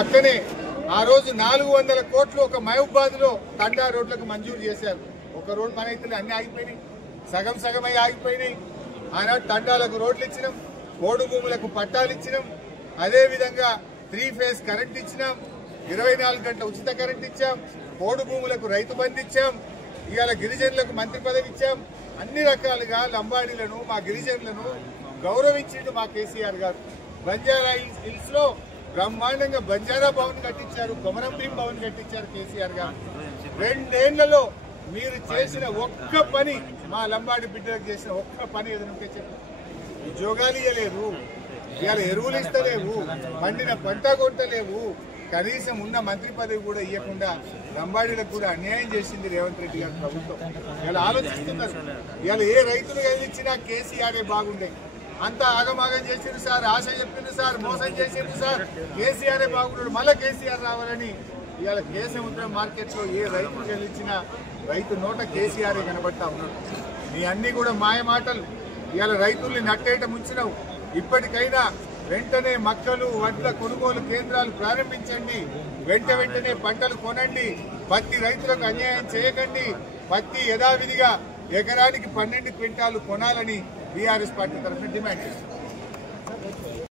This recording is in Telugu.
అట్లనే ఆ రోజు 400 కోట్లు ఒక మహబూబాద్ లో తండా రోడ్లకు మంజూరు చేశారు. ఒక రోడ్ పని అయితే అన్ని ఆగిపోయినాయి, సగం సగమై ఆగిపోయినాయి. ఆనాడు తండాలకు రోడ్లు ఇచ్చినాం, పోడు భూములకు పట్టాలు ఇచ్చినాం, అదేవిధంగా 3 ఫేజ్ కరెంట్ ఇచ్చినాం, 24 గంటల ఉచిత కరెంట్ ఇచ్చాం, పోడు భూములకు రైతు బంధు ఇచ్చాం, ఇవాళ గిరిజనులకు మంత్రి పదవి ఇచ్చాం. అన్ని రకాలుగా లంబాడీలను మా గిరిజనులను గౌరవించిండు మా కేసీఆర్ గారు. బంజారా హిల్స్ లో బ్రహ్మాండంగా బంజారా భవన్ కట్టించారు, కొమరం భీం భవన్ కట్టించారు కేసీఆర్ గారు. 2 ఏళ్లలో మీరు చేసిన ఒక్క పని, మా లంబాడి బిడ్డలకు చేసిన ఒక్క పని ఏదైనా చెప్పు. ఉద్యోగాలు ఇవ్వలేదు, ఇవాళ ఎరువులు ఇస్తలేవు, పండిన పంట కొంటలేవు, కనీసం ఉన్న మంత్రి పదవి కూడా ఇవ్వకుండా లంబాడీలకు కూడా అన్యాయం చేసింది రేవంత్ రెడ్డి గారి ప్రభుత్వం. ఇలా ఆలోచిస్తున్నారు, ఇవాళ ఏ రైతులు గెలిచినా కేసీఆర్ బాగుండే. అంతా ఆగమాగం చేసింది సార్, ఆశ చెప్పింది సార్, మోసం చేసింది సార్, కేసీఆర్ బాగున్నాడు, మళ్ళీ కేసీఆర్ రావాలని. ఇవాళ కేసముద్రం మార్కెట్ లో ఏ రైతు గెలిచినా రైతు నోట కేసీఆర్ కనబడతా ఉన్నాడు. నీ అన్ని కూడా మాయ మాటలు. ఇవాళ రైతుల్ని నట్టేట ముంచినావు. ఇప్పటికైనా వెంటనే మక్కలు వడ్ల కొనుగోలు కేంద్రాలు ప్రారంభించండి, వెంటనే పంటలు కొనండి, పత్తి రైతులకు అన్యాయం చేయకండి, పత్తి యథావిధిగా ఎకరానికి 12 క్వింటాలు కొనాలని బీఆర్ఎస్ పార్టీ తరఫున డిమాండ్ చేస్తుంది.